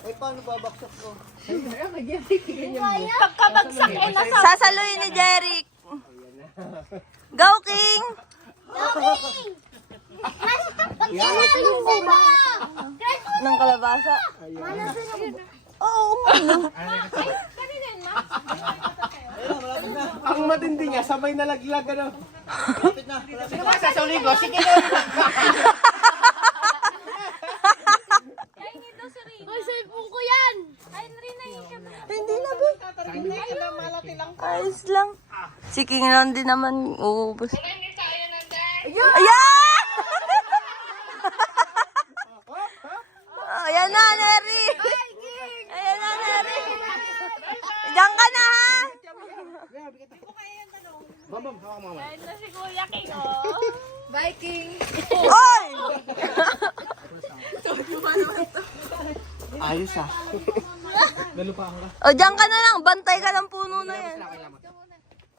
Eh, paano babaksak ko? Pagkabagsak ay nasa... Sasaluhin ni Jeric. Go, King! Ng kalabasa. Oo, Ang matindi niya, sabay nalaglag ano. Lapit na. Sino ba sasauli ko? Sige na. Ay, cellphone ko yan! Ay, Rina, hindi na ba? Ayos lang. Si King lang din naman uubos. Ayan! Ayan na, Neri! Ayan na, Neri! Diyan ka na, ha? Bam, hawak mo. ayun na si Kuya King, oh. Bye, King. Oy! Ayos ah. Nalupahan ka. O, diyan ka na lang. Bantay ka ng puno na yan. Salamat.